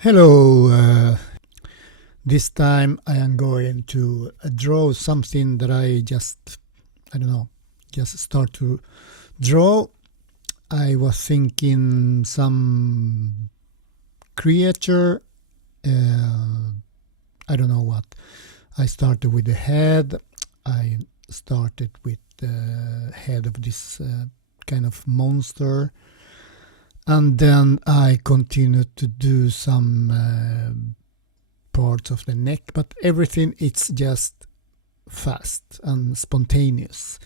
Hello, this time I am going to draw something that I don't know, just start to draw. I was thinking some creature, I don't know what. I started with the head, I started with the head of this kind of monster. And then I continued to do some parts of the neck, but everything it's just fast and spontaneous.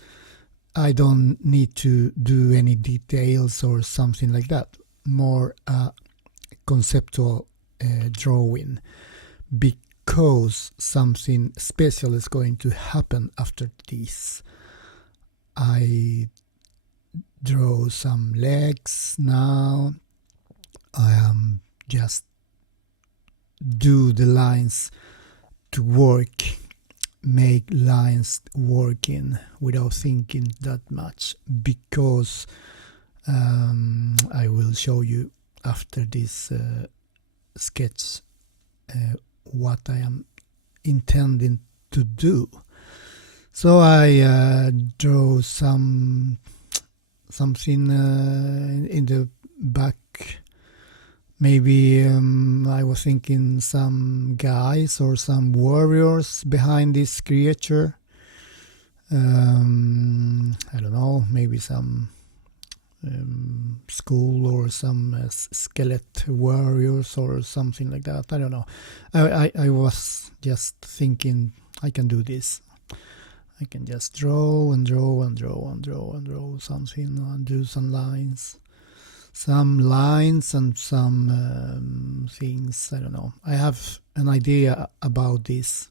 I don't need to do any details or something like that. More conceptual drawing, because something special is going to happen after this. I draw some legs now. I am just do the lines to work, make lines working without thinking that much, because I will show you after this sketch what I am intending to do. So I draw something in the back. Maybe I was thinking some guys or some warriors behind this creature. I don't know, maybe some school or some skeleton warriors or something like that. I don't know. I was just thinking I can do this. I can just draw and draw and draw and draw and draw something and do some lines and some things. I don't know. I have an idea about this.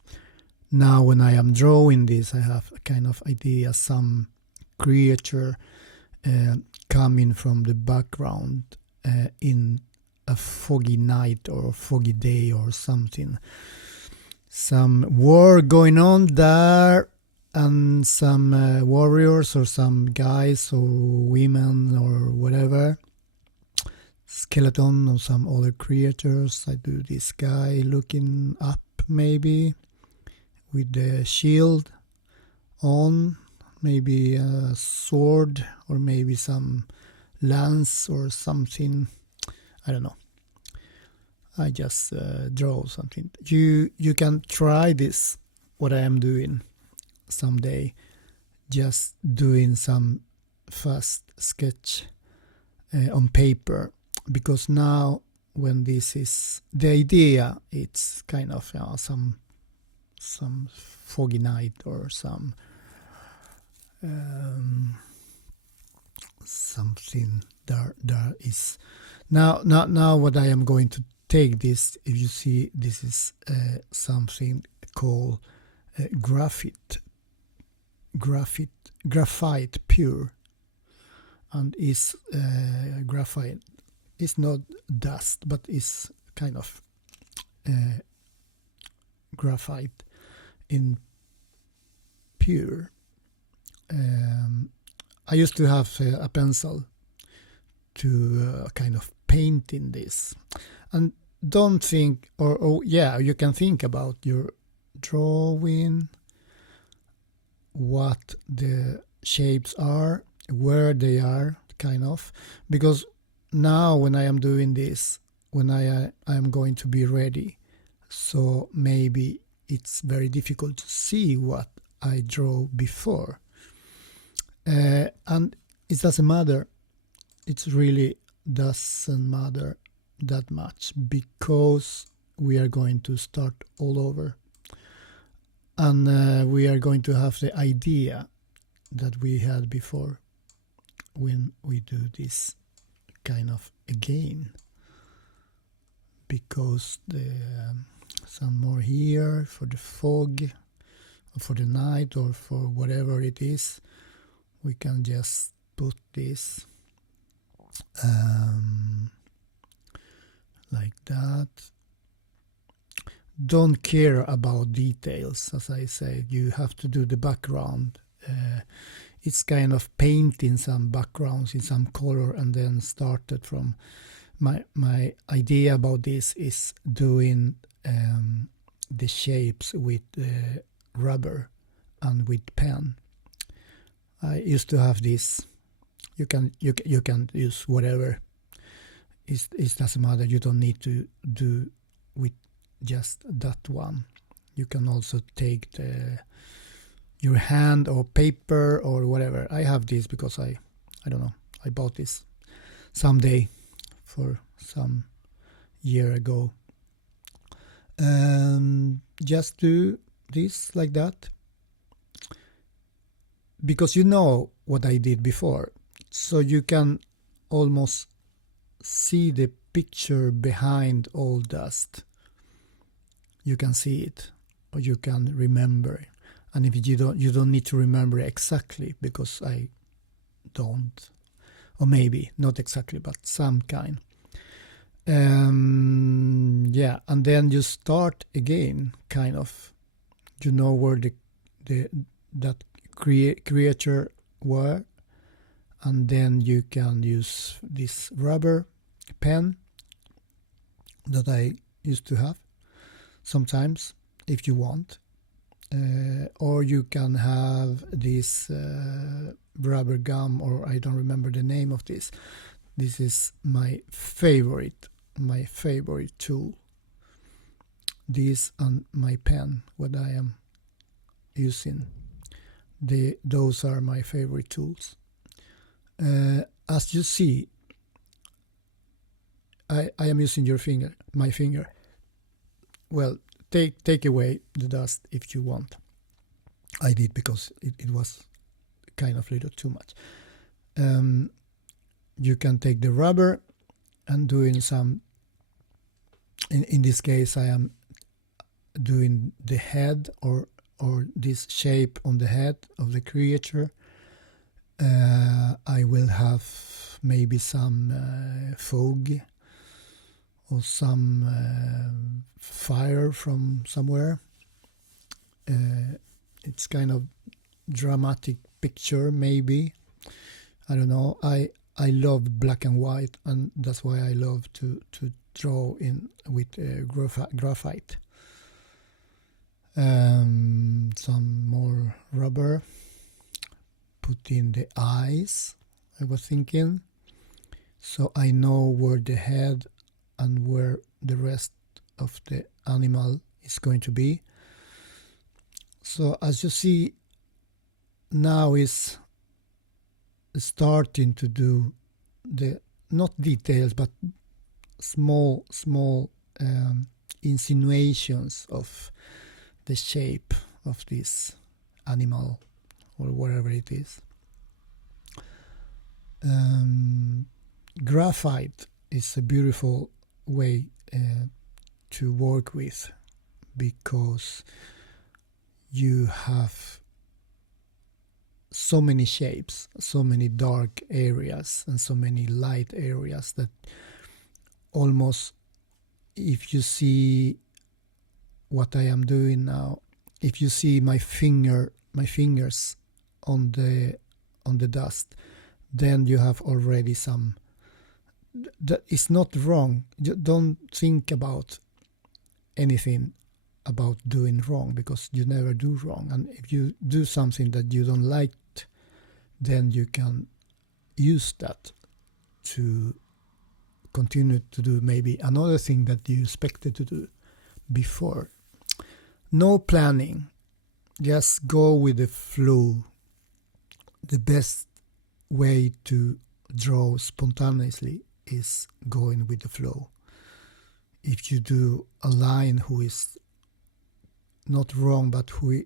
Now when I am drawing this, I have a kind of idea, some creature coming from the background in a foggy night or foggy day or something. Some war going on there, and some warriors or some guys or women or whatever, skeleton or some other creatures. I do this guy looking up, maybe with the shield on, maybe a sword or maybe some lance or something. I don't know. I just draw something. You can try this, what I am doing, someday, just doing some fast sketch on paper, because now when this is the idea, it's kind of some foggy night or some something there is now what I am going to take this. If you see, this is something called Graphite Pure, and is graphite. It's not dust, but it's kind of graphite in pure. I used to have a pencil to kind of paint in this, and don't think, or yeah, you can think about your drawing, what the shapes are, where they are, kind of, because now when I am doing this, when I am going to be ready, so maybe it's very difficult to see what I draw before, and it doesn't matter. It really doesn't matter that much, because we are going to start all over. And we are going to have the idea that we had before when we do this kind of again, because the some more here for the fog, or for the night, or for whatever it is. We can just put this like that. Don't care about details, as I said. You have to do the background. It's kind of painting some backgrounds in some color and then started from my idea about this is doing the shapes with rubber and with pen. I used to have this. You can use whatever. It doesn't matter. You don't need to do with just that one. You can also take your hand or paper or whatever. I have this because I don't know. I bought this someday for some year ago. Just do this like that, because you know what I did before, so you can almost see the picture behind all dust. You can see it, or you can remember it. And if you don't need to remember exactly, because I don't, or maybe not exactly, but some kind. Yeah, and then you start again, kind of. You know where that creature were, and then you can use this rubber pen that I used to have sometimes, if you want, or you can have this rubber gum, or I don't remember the name of this. This is my favorite tool. This and my pen, what I am using, those are my favorite tools. As you see, I am using my finger. Well, take away the dust if you want. I did because it was kind of little too much. You can take the rubber and doing some, in this case I am doing the head or this shape on the head of the creature. I will have maybe some fog or some fire from somewhere. It's kind of dramatic picture, maybe. I don't know. I love black and white, and that's why I love to draw in with graphite. Some more rubber. Put in the eyes, I was thinking, so I know where the head and where the rest of the animal is going to be. So as you see, now is starting to do the, not details, but small insinuations of the shape of this animal or whatever it is. Graphite is a beautiful way to work with, because you have so many shapes, so many dark areas and so many light areas that almost, if you see what I am doing now, if you see my fingers on the dust, then you have already some. That is not wrong. Don't think about anything about doing wrong, because you never do wrong. And if you do something that you don't like, then you can use that to continue to do maybe another thing that you expected to do before. No planning, just go with the flow. The best way to draw spontaneously is going with the flow. If you do a line who is not wrong, but who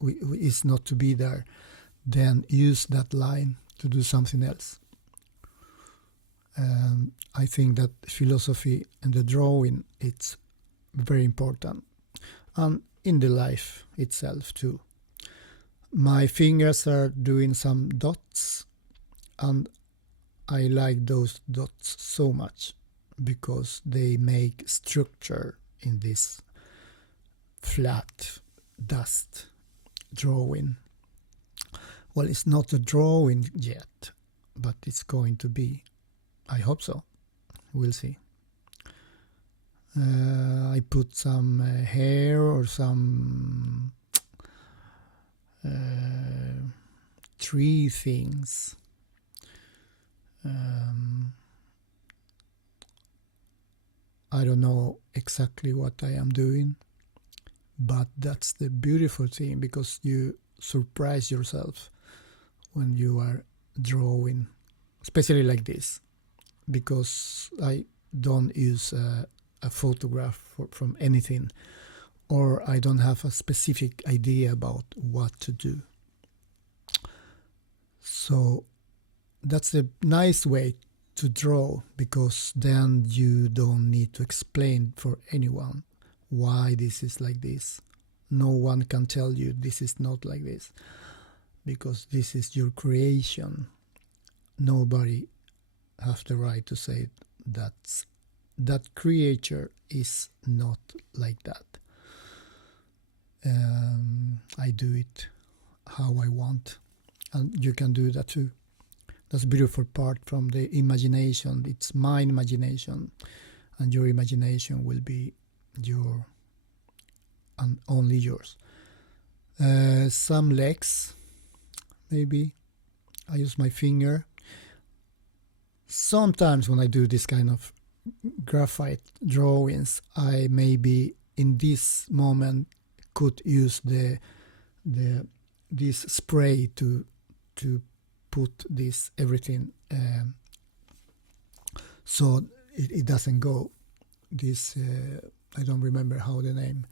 is not to be there, then use that line to do something else. I think that philosophy and the drawing, it's very important, and in the life itself too. My fingers are doing some dots, and I like those dots so much because they make structure in this flat dust drawing. Well, it's not a drawing yet, but it's going to be. I hope so. we'll see. I put some hair or some tree things. I don't know exactly what I am doing, but that's the beautiful thing, because you surprise yourself when you are drawing, especially like this, because I don't use a photograph from anything, or I don't have a specific idea about what to do. So that's a nice way to draw, because then you don't need to explain for anyone why this is like this. No one can tell you this is not like this, because this is your creation. Nobody has the right to say that creature is not like that. I do it how I want, and you can do that too. That's a beautiful part from the imagination. It's my imagination, and your imagination will be your and only yours. Some legs, maybe. I use my finger. Sometimes when I do this kind of graphite drawings, I maybe in this moment could use this spray to put this everything so it doesn't go. This I don't remember how the name.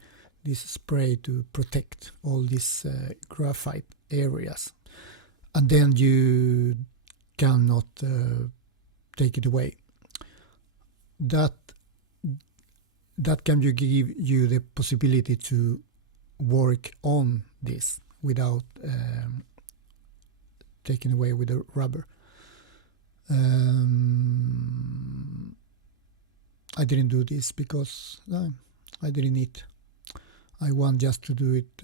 This spray to protect all these graphite areas, and then you cannot take it away. That can give you the possibility to work on this without taking away with the rubber. I didn't do this because I didn't need. I want just to do it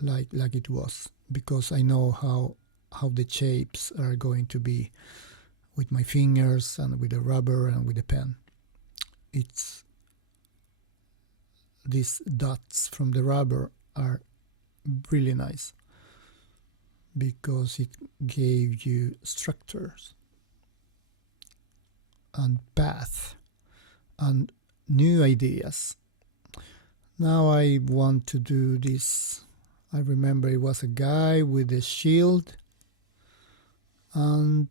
like it was, because I know how the shapes are going to be with my fingers and with the rubber and with the pen. It's these dots from the rubber are really nice, because it gave you structures and path and new ideas. Now I want to do this. I remember it was a guy with a shield, and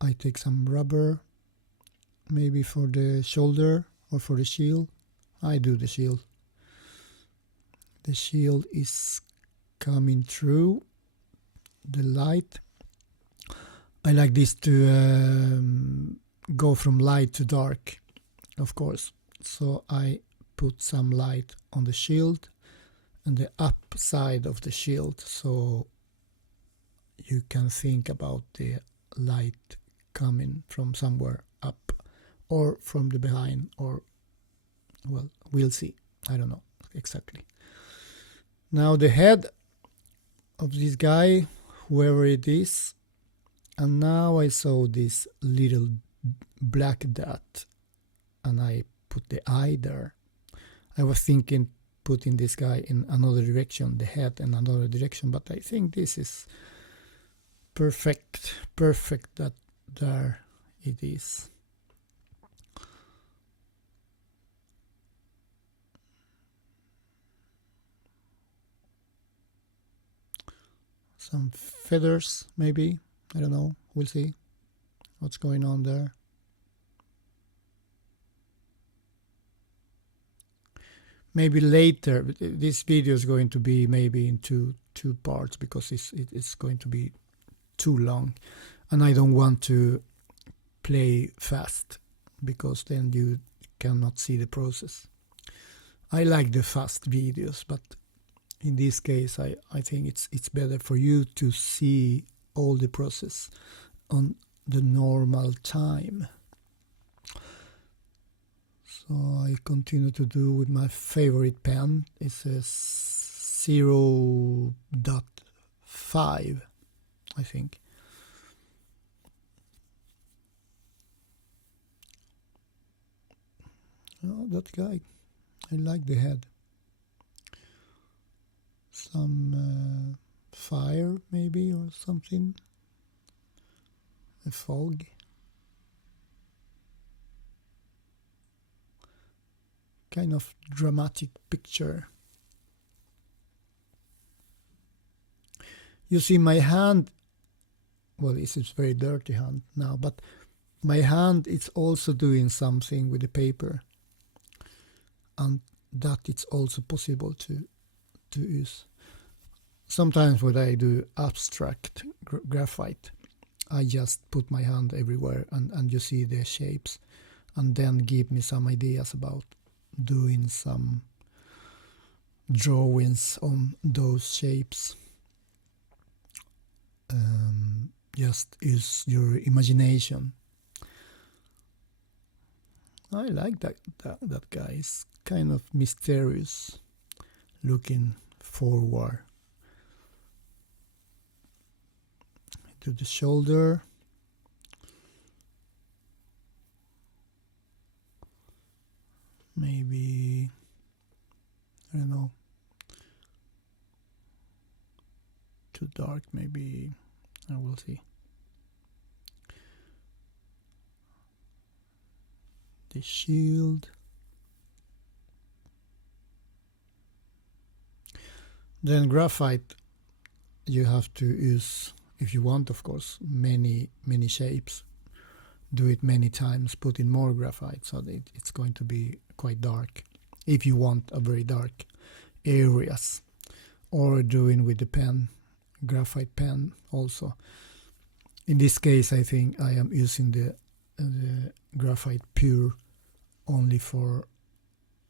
I take some rubber, maybe for the shoulder or for the shield. I do the shield. The shield is coming through the light. I like this to go from light to dark, of course. So I put some light on the shield and the up side of the shield, so you can think about the light coming from somewhere up or from the behind, or well, we'll see. I don't know exactly. Now the head of this guy, whoever it is, and now I saw this little black dot and I put the eye there. I was thinking putting this guy in another direction, the head in another direction, but I think this is perfect that there it is. Some feathers, maybe. I don't know. We'll see what's going on there. Maybe later. This video is going to be maybe in two parts, because it's going to be too long, and I don't want to play fast, because then you cannot see the process. I like the fast videos, but in this case I think it's better for you to see all the process on the normal time. So I continue to do with my favorite pen. It's a 0.5, I think. Oh, that guy. I like the head. Some fire maybe or something. A fog. Kind of dramatic picture. You see my hand, well, it's a very dirty hand now, but my hand is also doing something with the paper, and that it's also possible to use. Sometimes when I do abstract graphite, I just put my hand everywhere and you see the shapes, and then give me some ideas about doing some drawings on those shapes. Just use your imagination. I like that guy. Is kind of mysterious, looking forward to the shoulder. Maybe, I don't know, too dark, maybe. I will see. The shield. Then graphite, you have to use, if you want, of course, many shapes. Do it many times, put in more graphite, so that it's going to be quite dark. If you want a very dark areas, or doing with the pen, graphite pen also. In this case, I think I am using the Graphite Pure only for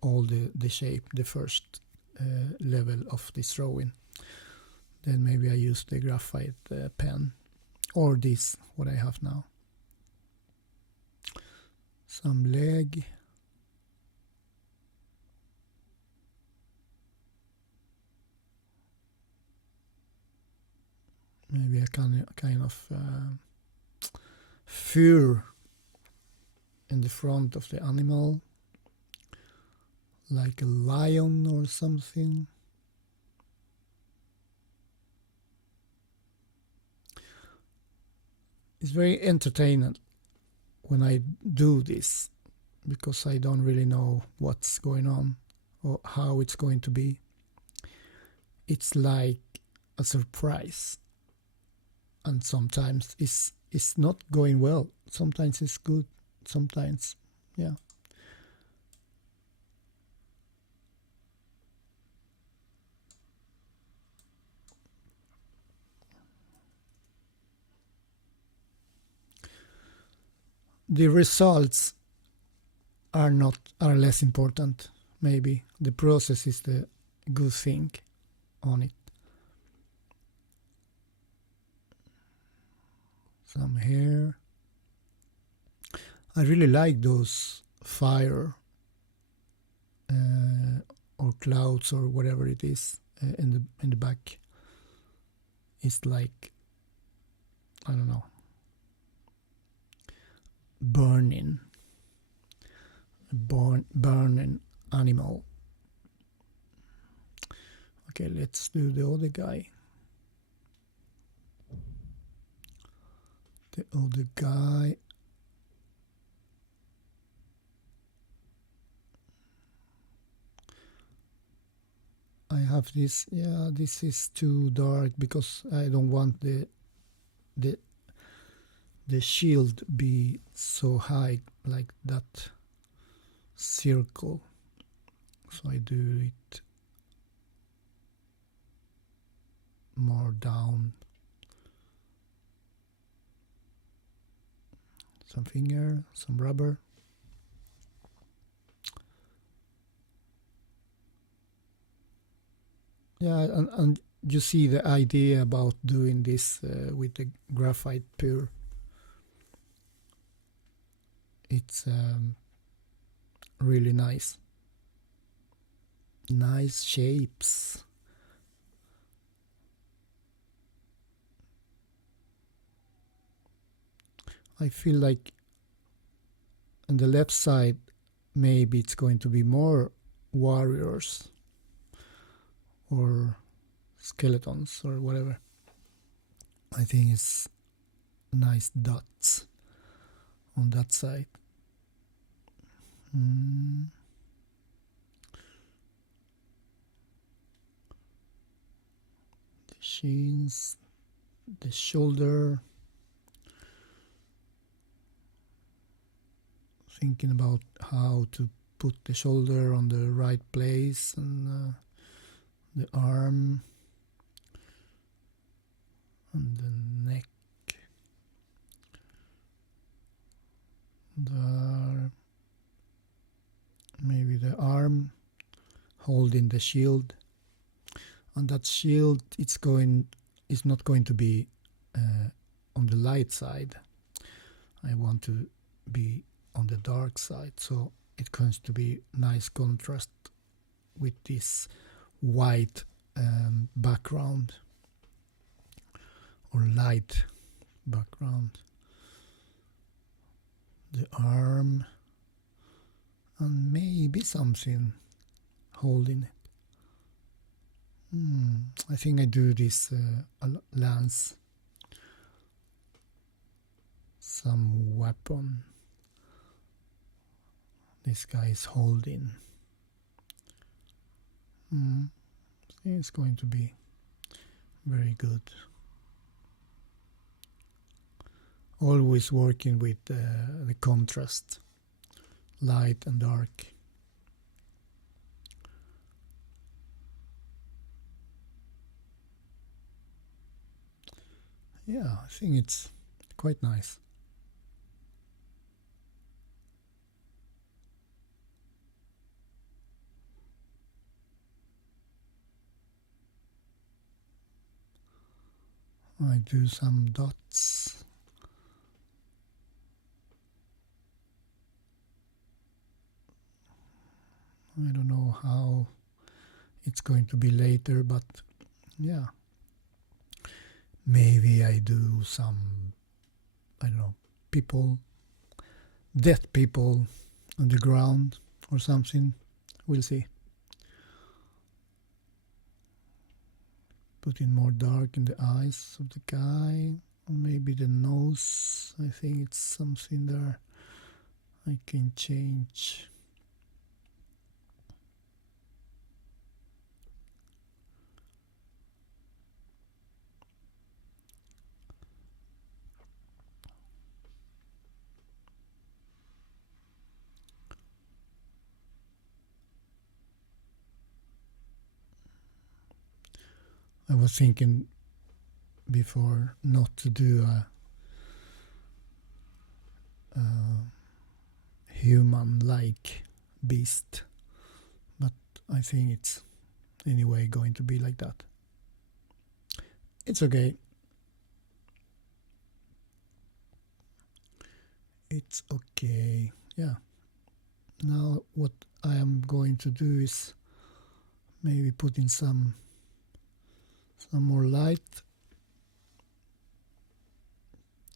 all the shape, the first level of this drawing. Then maybe I use the graphite pen, or this, what I have now. Some leg. Maybe a kind of fur in the front of the animal, like a lion or something. It's very entertaining when I do this, because I don't really know what's going on or how it's going to be. It's like a surprise, and sometimes it's not going well. Sometimes it's good, sometimes, yeah. The results are less important. Maybe the process is the good thing on it. Some hair. I really like those fire or clouds or whatever it is in the back. It's like, I don't know, burning animal. Okay, let's do the other guy. The other guy. I have this. Yeah, this is too dark because I don't want the shield be so high like that circle. So I do it more down. Some finger, some rubber. Yeah, and you see the idea about doing this with the Graphite Pure. It's really nice. Nice shapes. I feel like on the left side maybe it's going to be more warriors or skeletons or whatever. I think it's nice dots on that side. The shins, the shoulder. Thinking about how to put the shoulder on the right place, and the arm and the neck. Maybe the arm holding the shield, and that shield it's not going to be on the light side. I want to be on the dark side, so it comes to be nice contrast with this white background or light background. The arm and maybe something holding it. I think I do this lance, some weapon this guy is holding. It's going to be very good. Always working with the contrast, light and dark. Yeah, I think it's quite nice. I do some dots. I don't know how it's going to be later, but yeah. Maybe I do some, I don't know, people, dead people on the ground or something. We'll see. Put in more dark in the eyes of the guy, or maybe the nose. I think it's something there I can change. I was thinking before not to do a human-like beast, but I think it's anyway going to be like that. It's okay. It's okay. Yeah. Now what I am going to do is maybe put in some more light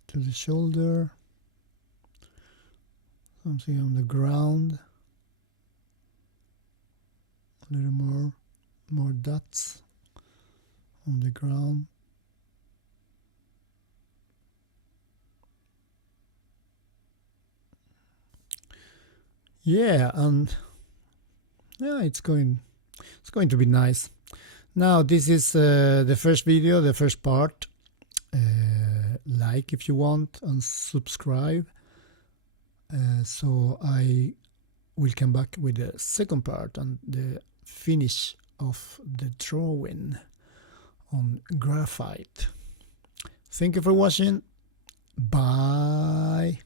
to the shoulder, something on the ground, a little more dots on the ground. Yeah, and yeah, it's going to be nice. Now this is the first video, the first part. Like if you want and subscribe. So I will come back with the second part and the finish of the drawing on graphite. Thank you for watching. Bye.